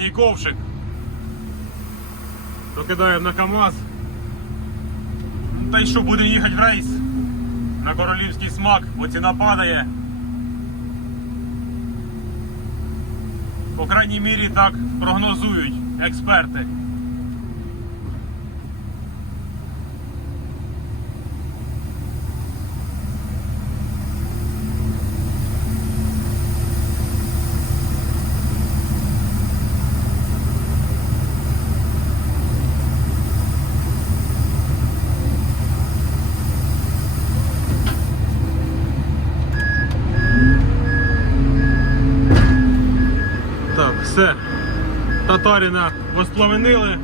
Крайній ковшик. Докидаємо на КАМАЗ. Та й що будемо їхати в рейс на королівський смак, бо ціна падає. По крайній мірі так прогнозують експерти. Так, все. Татаріна воспламенили.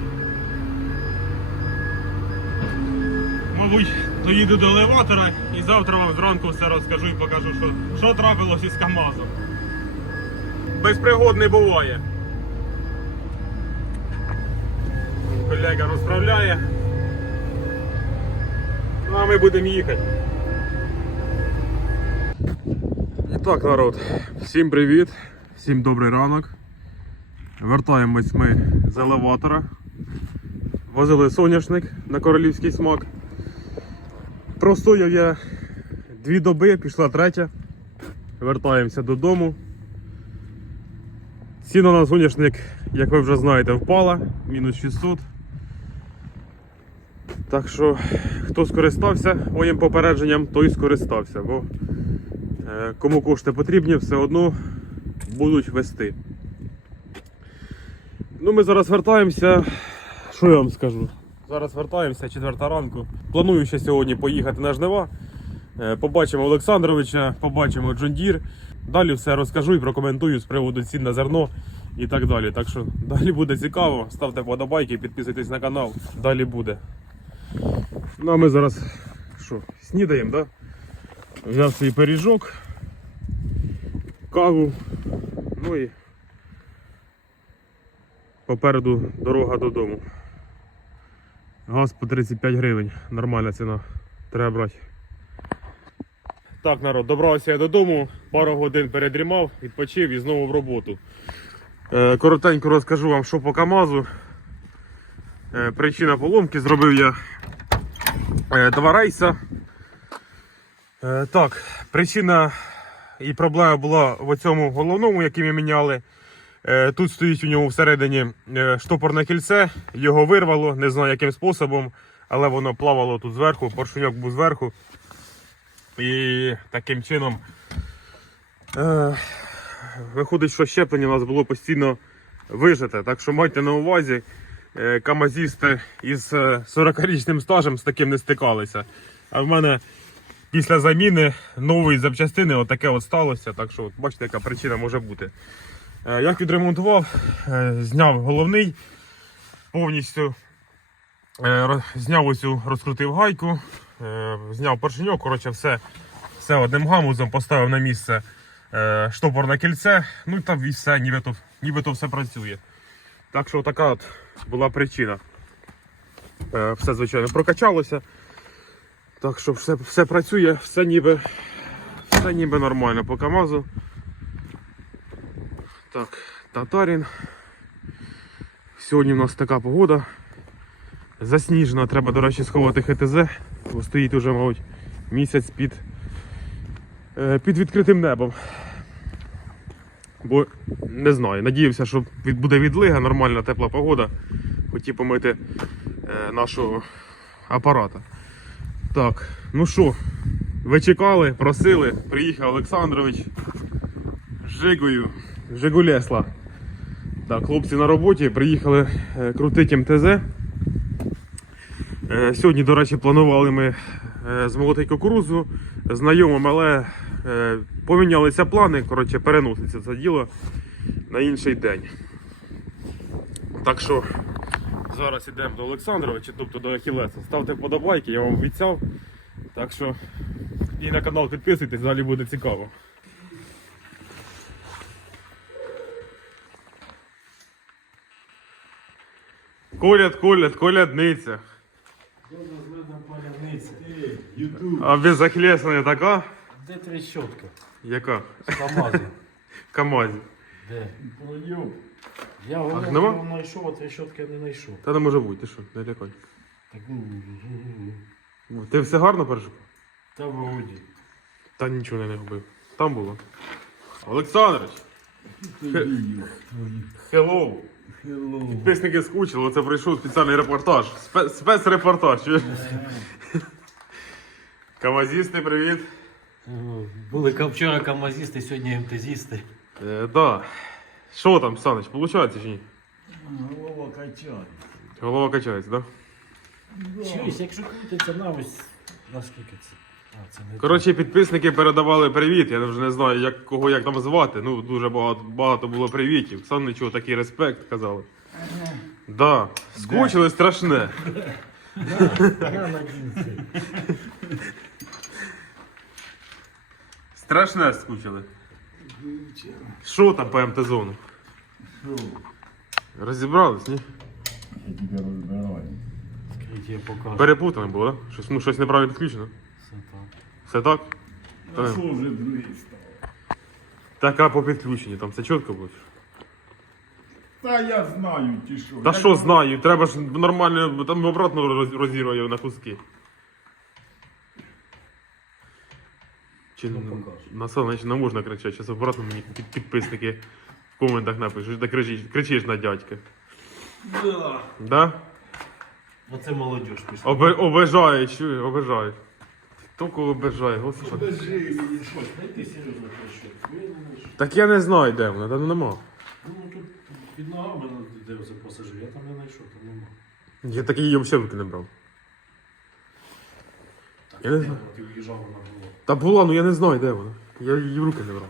Мабуть, доїду до елеватора і завтра вам зранку все розкажу і покажу, що, що трапилось із КАМАЗом. Без пригод не буває. Колега розправляє. Ну, а ми будемо їхати. І так, народ, всім привіт, всім добрий ранок. Вертаємось ми з елеватора. Возили соняшник на королівський смак. Простояв я дві доби, пішла третя. Вертаємося додому. Ціна на соняшник, як ви вже знаєте, впала, мінус 600. Так що, хто скористався моїм попередженням, той скористався, бо е, кому кошти потрібні, все одно будуть вести. Ну, ми зараз вертаємося. Що я вам скажу? Зараз вертаємося, четверта ранку. Планую ще сьогодні поїхати на жнива. Е, Побачимо Олександровича, побачимо Джондір. Далі все розкажу і прокоментую з приводу цін на зерно і так далі. Так що далі буде цікаво. Ставте подобайки, підписуйтесь на канал. Далі буде. Ну а ми зараз що, снідаємо, да? Взяв свій пиріжок, каву, ну і Попереду дорога додому. Газ по 35 гривень. Нормальна ціна. Треба брати. Так, народ, добрався я додому, пару годин передрімав, відпочив і знову в роботу. Е, коротенько розкажу вам, що по КАМАЗу. Е, причина поломки зробив я е, два рейса. Так, причина і проблема була в цьому головному, який ми міняли. Е, Тут стоїть у ньому всередині е, штопорне кільце, його вирвало, не знаю яким способом, але воно плавало тут зверху, поршеньок був зверху. І таким чином е, виходить, що щеплення у нас було постійно вижите. Так що майте на увазі, камазісти із е, 40-річним стажем з таким не стикалися. А в мене після заміни нової запчастини отаке от сталося. Так що от, бачите, яка причина може бути. Е, Як відремонтував, Е, зняв головний, повністю е, зняв оцю, розкрутив гайку, зняв поршеньок, коротше, все, все одним гамузом поставив на місце штопорне кільце, ну там і все, нібито, нібито все працює. Так що така от була причина. Все, звичайно, прокачалося. Так що все, все працює, все ніби, все ніби нормально по КАМАЗу. Так, татарін. Сьогодні у нас така погода. Засніжена, треба, до речі, сховати ХТЗ, бо стоїть уже, мабуть, місяць під, е, під відкритим небом. Бо не знаю, надіявся, що буде відлига, нормальна тепла погода. Хотів помити е, нашого апарата. Так, ну що, ви чекали, просили, приїхав Олександрович. Жигою. Жигулесла. Так, хлопці на роботі приїхали е, крутити МТЗ. Е, сьогодні, до речі, планували ми е, змолотити кукурузу знайомим, але помінялися плани, коротше, переноситься це діло на інший день. Так що зараз йдемо до Олександровича, тобто до Ахілеса. Ставте вподобайки, я вам обіцяв. Так що і на канал підписуйтесь, далі буде цікаво. Колят, колят, колядниця. Ютуб. А без захлесна така? Де трещотка? Яка? З КамАЗу. КамАЗі. Де? Пройоб. Я нема? голову знайшов, а трещотки я не знайшов. Та не може бути, ти що, не лякай. Так, ну, Ну, Ти все гарно перешукав? та вроді. Та нічого не губив. Там було. Олександрович, хеллоу. Хеллоу. Підписники скучили, оце прийшов спеціальний репортаж. Спе- спецрепортаж. чуєш? Камазісти, привіт. Е, Були ка- вчора камазісти, сьогодні МТЗісти. Е, да. Що там, Саныч, получається чи ні? Голова качає. Голова качається, да? Чуєш, якщо крутиться на ось, наскільки це? Коротше, підписники передавали привіт. Я вже не знаю, як, кого як там звати. Ну, дуже багато, багато було привітів. Саничу такий респект казали. Да. Скучили страшне. Страшне скучили. Що там по МТ-зону? Розібрались, ні? Я тебе розбираю. Перепутано було. Да? Щось, ну, щось неправильно підключено. Все так. А що вже другий став? Так, а по підключенню там все чітко було? Та я знаю, ті що. Та Я що знаю, треба ж нормально, там обратно роз- розірває на куски. Чи Ну, на- покажи. на Саныч не можна кричати, зараз обратно мені під- підписники в коментах напишуть, що ти кричиш, кричиш на дядька. Да. Да? Оце молодіж пішла. Обе, обижають, чую, обижають. Хто кого обижає, господи. Подожди, що? Знайти серйозно. Так я не знаю, де вона, там нема. Ну тут під ногами де це пасажир, я там не знайшов, там нема. Я так її взагалі в руки не брав. Так, Я не де знаю. вона? Ти в'їжджав вона була. Та була, ну я не знаю, де вона. Я її в руки не брав.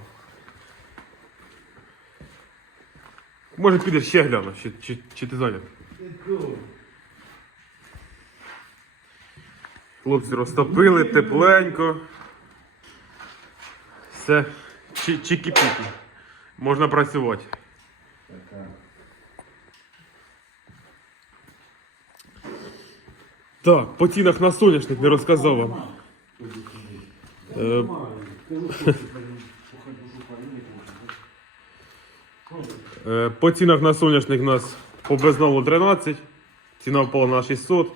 Може підеш ще гляну, чи, чи, чи ти зайнятий? Хлопці розтопили тепленько. Все, Чі- чікі-пікі. Можна працювати. Так, по цінах на соняшник не розказав вам. Е. Е, По цінах на соняшник у нас по безналу 13, ціна впала на 600.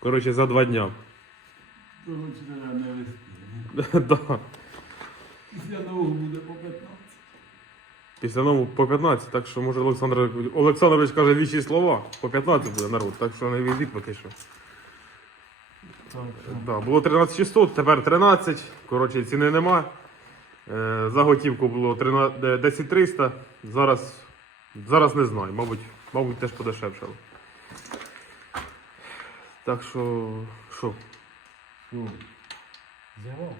Коротше, за два дня. Не вести. да. Після нового буде по 15. Після нового по 15, так що може Олександр Олександрович каже вічі слова. По 15 буде народ, так що не візіть поки що. Да, було 13600, тепер 13. Коротше, ціни нема. Е, за готівку було 13 е, 10300. Зараз, зараз не знаю, мабуть, мабуть, теж подешевшало. Так що, що? Що? Взяв?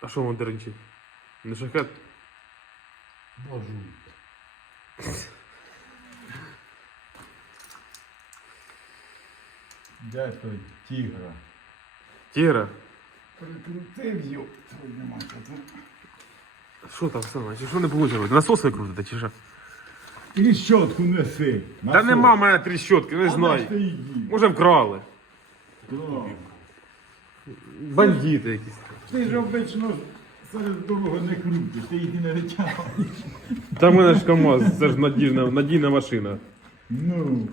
А що вам деренчить? Не шахет? Божу. Де той тігра? Тігра? Прикрутив йоп, твою мать. оце. Що там, Сана? Чи що не вийшло? Насос ви крутите, чи що? І щотку неси. Та нема в мене тріщотки, не знаю. Може вкрали. Бандити якісь. Ти ж обично серед дороги не крутиш, ти їх не витягуєш. Та в мене ж КАМАЗ, це ж надійна, надійна машина. Ну.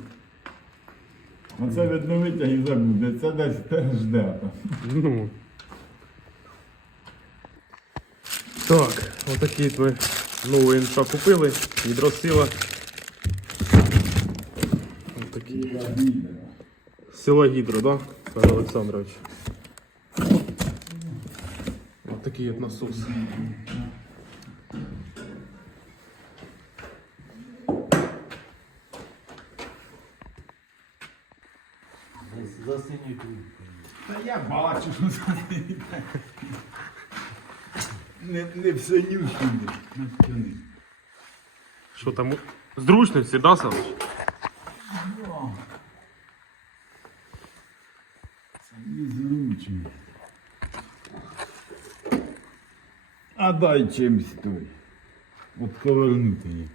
Оце видно витяг і забуде. Це десь теж де там. Ну. Так, отакі от ми новий інша купили. Гідросила. Отакі. Сила гідро, да? Пане Олександрович. Ось такий от насос. За, за синю. Та я бачу, що це не, не все нюхіне. Не все ні. Що там? Зручності, да, Саныч? О. Це. А дай чимсь той. От повернути її.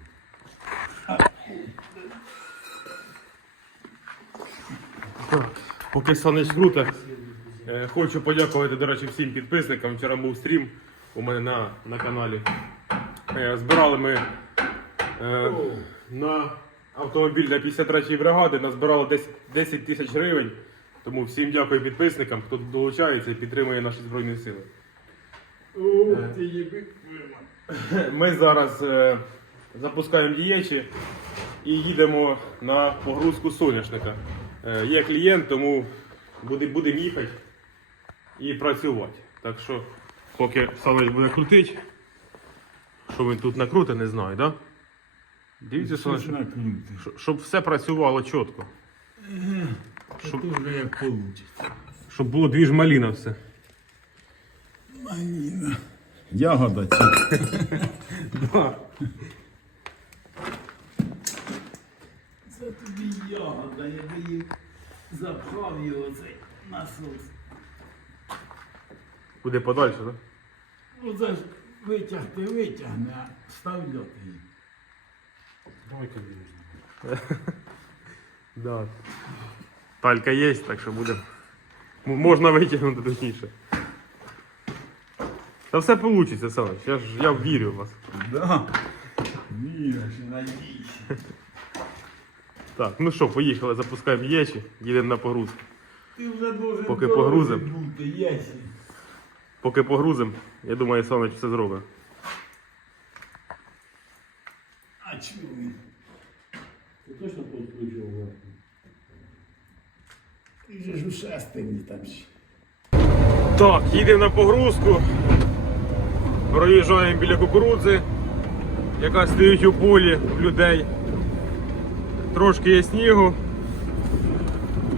Поки Санич круто. Е, Хочу подякувати, до речі, всім підписникам. Вчора був стрім у мене на, на каналі. Е, Збирали ми е, на автомобіль для 53-ї бригади, назбирали 10, 10 тисяч гривень. Тому всім дякую підписникам, хто долучається і підтримує наші Збройні Сили. Їби. Ми зараз е, запускаємо дієчі і їдемо на погрузку соняшника. Е, є клієнт, тому буде- будемо їхати і працювати. Так що, поки Саныч буде крутити, що він тут накрутить, не знаю, так? Да? Дивіться, накрути. щоб- щоб все працювало чітко. Щоб вже як вийде. Щоб було дві ж маліна все. Маліна. Ягода чи Це тобі ягода, я би її запхав його цей насос. Буде подальше, так? Да? Ну це ж витягти витягне, а вставляти її. Давай конечно. Да. Талька є, так що буде. м- Можна витягнути точніше. Та все вийде, Саныч. Я ж я вірю в вас. Да. Віриш, надійся. Так, ну що, поїхали, запускаємо єчі, їдемо на погрузку. Ти вже дуже Поки добрий погрузим. бути, єсі. Поки погрузимо, я думаю, Саныч все зробить. А чому він? Ти точно підключив У. Так, їдемо на погрузку. Проїжджаємо біля кукурудзи, яка стоїть у полі в людей. Трошки є снігу.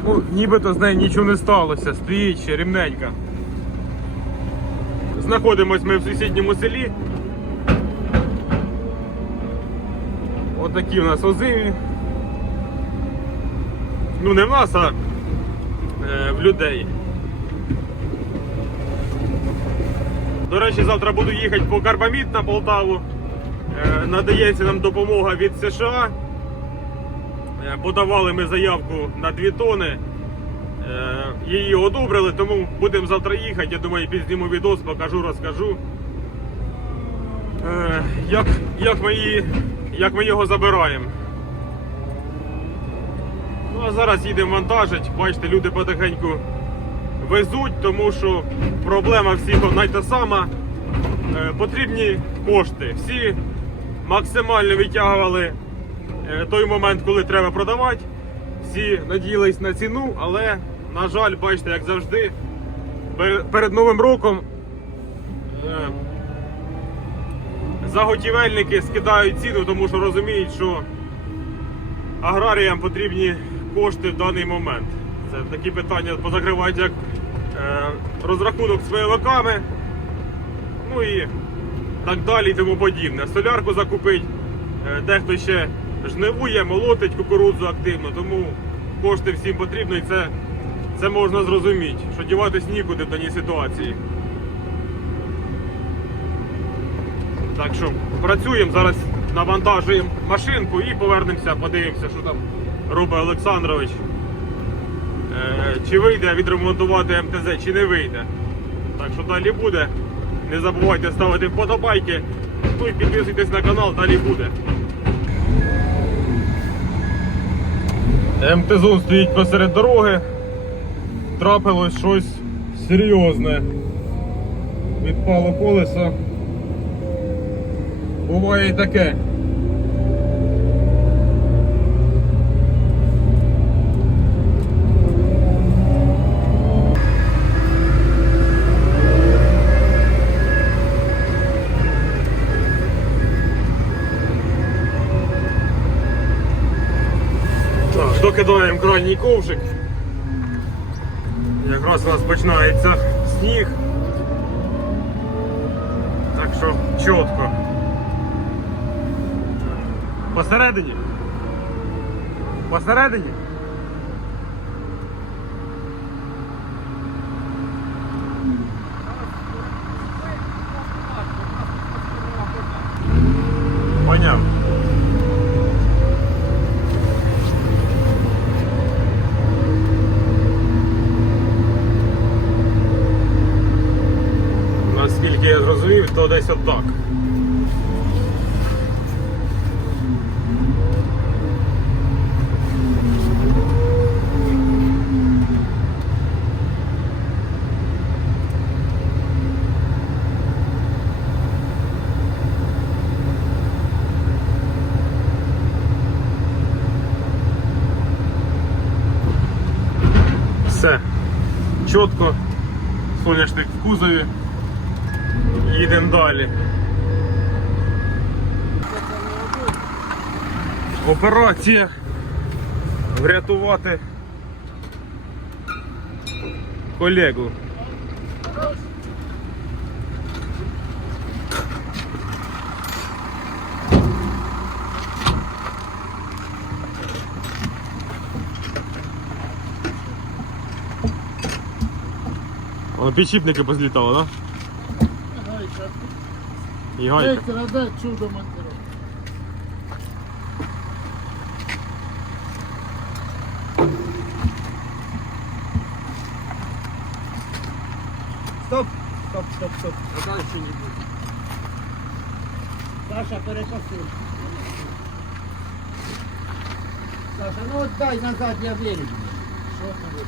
Ну, нібито з нею нічого не сталося, стоїть ще рівненька. Знаходимось ми в сусідньому селі. Отакі в нас озимі. Ну не в нас, а в людей. До речі, завтра буду їхати по карбамід на Полтаву. Е, Надається нам допомога від США. Е, Подавали ми заявку на 2 тони. Е, Її одобрили, тому будемо завтра їхати. Я думаю, підзніму відос, покажу, розкажу. Е, Як, як, ми, як ми його забираємо. Ну а зараз їдемо вантажить. Бачите, люди потихеньку везуть, тому що проблема всіх одна й та сама. Е, Потрібні кошти. Всі максимально витягували е, той момент, коли треба продавати. Всі надіялись на ціну, але, на жаль, бачите, як завжди, перед Новим роком е, заготівельники скидають ціну, тому що розуміють, що аграріям потрібні кошти в даний момент. Це такі питання позакривають, як е, розрахунок з ВЛКами, ну і так далі і тому подібне. Солярку закупить, е, дехто ще жнивує, молотить кукурудзу активно, тому кошти всім потрібно і це, це можна зрозуміти, що діватись нікуди в даній ситуації. Так що працюємо, зараз навантажуємо машинку і повернемося, подивимося, що там робить Олександрович. Е, Чи вийде відремонтувати МТЗ, чи не вийде. Так що далі буде. Не забувайте ставити вподобайки. Ну і підписуйтесь на канал, далі буде. МТЗ стоїть посеред дороги. Трапилось щось серйозне. Відпало колесо. Буває і таке. Так, докидаємо крайній ковшик. Якраз у нас починається сніг. Так що чітко. Посередині. Посередині. То десь отак. Операція. Врятувати колегу. Воно підшипники позлітало, так? Гайка. Да? І гайка. Вектор, а дай чудо монтировки. Стоп, стоп, стоп. Дальше не буде. Саша, перекоси. Саша, ну от дай назад, я виріжу. Що там буде?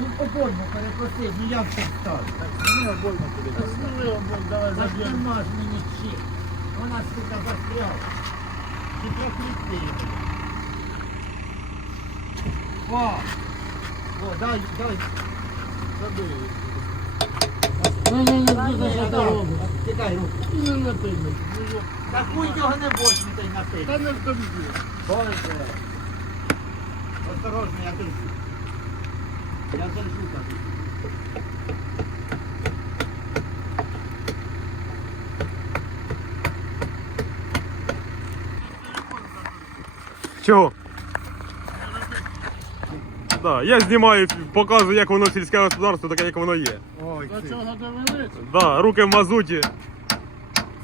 Ну, обойму перекоси, ну як так стало? Так, зніми обойму тобі. Так, зніми обойму, давай Так заб'ємо. нема ж мені ще. Вона ж тут застряла. Чи прокрути? О! О, дай, дай. Ну, Дай, ну, за дорогу. Кидай руку. Не ну, ну, хуй його не будь мені на ти. Та не в тобі. Боже. Осторожно, я держу. Я держу так. Чого? Да, я знімаю, показую, як воно сільське господарство, таке, як воно є. Ой, До чого довелися. Да, руки в мазуті.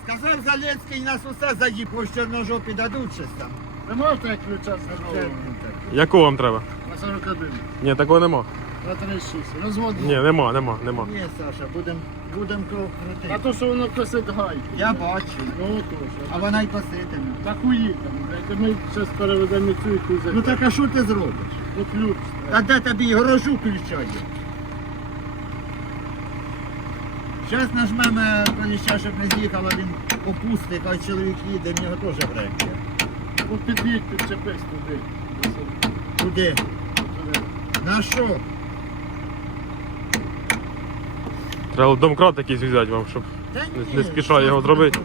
Сказав Залецький, нас усе заїб, бо ще на жопі дадуть щось там. Нема можете ключа з? Якого вам треба? На 41. Ні, такого нема. На 36. Розвод. Ні, нема, нема, нема. Ні, Саша, будемо будем А крутити. то, що воно косить гайки. Я бачу. Ну, то А вона й коситиме. Так уїдемо. блядь, Ми зараз переведемо цю і ту Ну так а що ти зробиш? Ну, ключ. Та де тобі гаражу включає? Зараз нажмемо, коли ще щоб не з'їхала, він опустить, хай чоловік їде, в нього теж бреке. Ну, під'їдь, підчепись туди. Куди? Туди. На що? Треба домкрат якийсь взяти вам, щоб. Не- не спішай його зробити.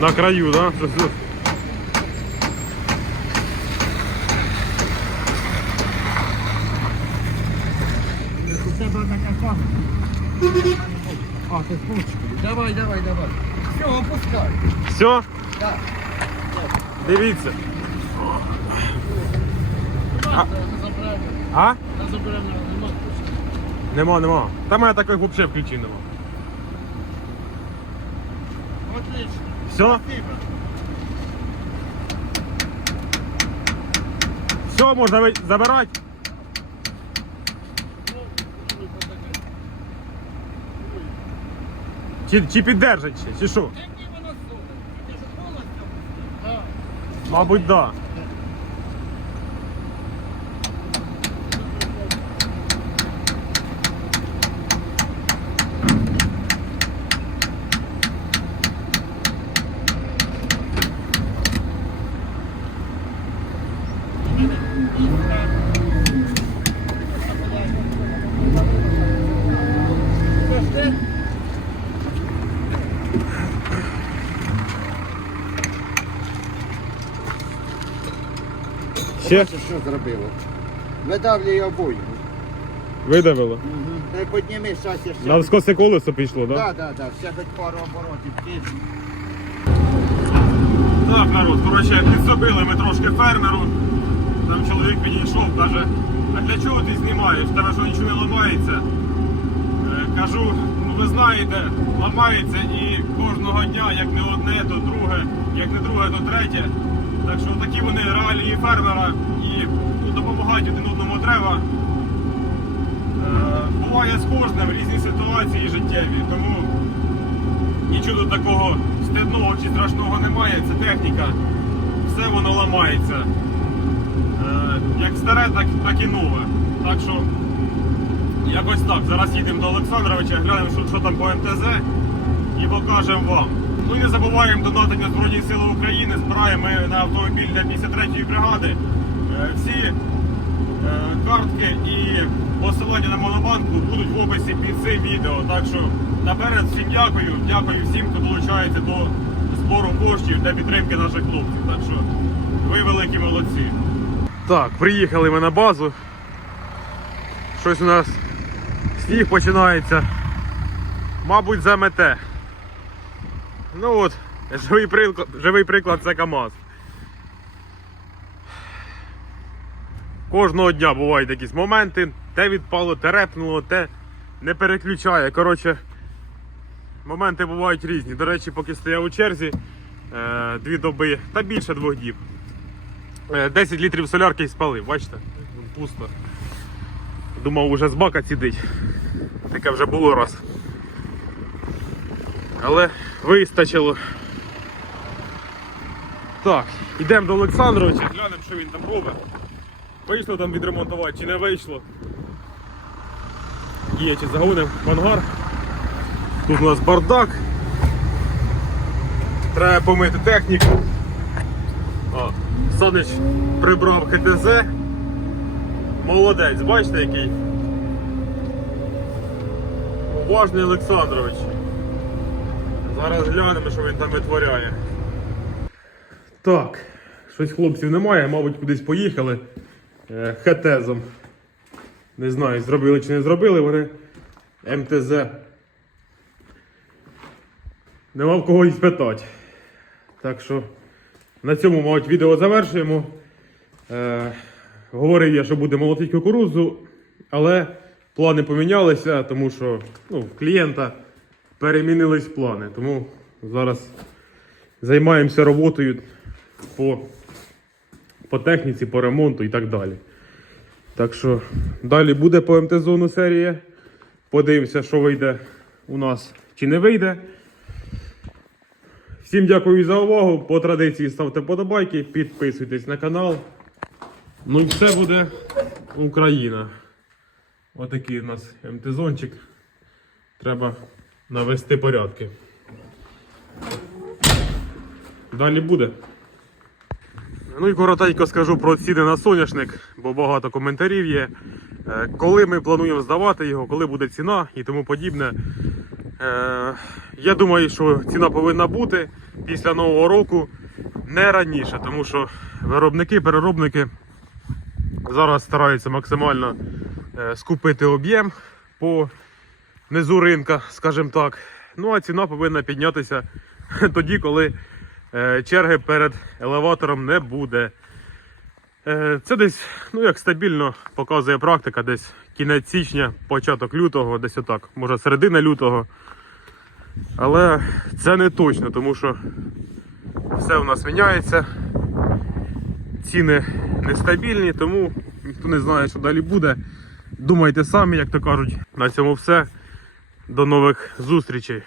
На краю, да? А, з ручкою. Давай, давай, давай. Все, опускай. Все? Так. Дивіться. А? Нема. Нема, нема. Та мене таких взагалі включень нема. Отлично. Все? Все, можна забирати? Таке. Чи, чи піддержать ще, чи що? Холодно. Так. Мабуть, да. Ще Бачиш, що зробило? Видавлює обойму. видавило. Та й підніми щас ще. На скоси колесо пішло, так? Так, так, так. Ще хоч пару оборотів кину. Так, народ, коротше, підсобили ми трошки фермеру. Там чоловік підійшов, каже, а для чого ти знімаєш? Тебе що нічого не ламається? Кажу, ну ви знаєте, ламається і кожного дня, як не одне, то друге, як не друге, то третє. Так що такі вони реалії фермера і ну, допомагати один одному треба. Е, Буває з кожним різні ситуації життєві, тому нічого такого стидного чи страшного немає, це техніка, все воно ламається. Е, як старе, так, так і нове. Так що якось так. Зараз їдемо до Олександровича, глянемо, що, що там по МТЗ. і покажемо вам. Ну і не забуваємо донатити на Збройні Сили України. Збираємо на автомобіль для 53-ї бригади. Е, Всі е, картки і посилання на монобанку будуть в описі під цим відео. Так що наперед всім дякую. Дякую всім, хто долучається до збору коштів для підтримки наших хлопців. Так що ви великі молодці. Так, приїхали ми на базу. Щось у нас сніг починається. Мабуть, замете. Ну от, живий приклад, живий приклад це КАМАЗ. Кожного дня бувають якісь моменти, те відпало, те репнуло, те не переключає. Коротше, моменти бувають різні. До речі, поки стояв у черзі е, дві доби, та більше двох діб. Е, 10 літрів солярки і спалив, бачите? Пусто. Думав, уже з бака цідить. Таке вже було раз. Але вистачило. Так, йдемо до Олександровича, глянемо, що він там робить. Вийшло там відремонтувати чи не вийшло. Є, чи загонимо в ангар. Тут у нас бардак. Треба помити техніку. О, Сонич прибрав ХТЗ. Молодець, бачите який? Уважний Олександрович. Зараз глянемо, що він там витворяє. Так, щось хлопців немає, мабуть, кудись поїхали е, хетезом. Не знаю, зробили чи не зробили вони МТЗ. Нема в кого і спитати. Так що на цьому, мабуть, відео завершуємо. Е, говорив я, що буде молотити кукурудзу, але плани помінялися, тому що ну, в клієнта перемінились плани. Тому зараз займаємося роботою по, по техніці, по ремонту і так далі. Так що далі буде по МТ-зону серія. Подивимося, що вийде у нас чи не вийде. Всім дякую за увагу. По традиції ставте подобайки, підписуйтесь на канал. Ну і все буде Україна. Отакий у нас МТ-зончик. Треба навести порядки. Далі буде. Ну і коротенько скажу про ціни на соняшник, бо багато коментарів є. Е, Коли ми плануємо здавати його, коли буде ціна і тому подібне. Е, Я думаю, що ціна повинна бути після нового року не раніше, тому що виробники, переробники зараз стараються максимально е, скупити об'єм по низу ринка, скажімо так. Ну а ціна повинна піднятися тоді, коли е, черги перед елеватором не буде. Е, Це десь, ну як стабільно показує практика, десь кінець січня, початок лютого, десь отак, може середина лютого. Але це не точно, тому що все у нас міняється. Ціни нестабільні, тому ніхто не знає, що далі буде. Думайте самі, як то кажуть. На цьому все. До нових зустрічей.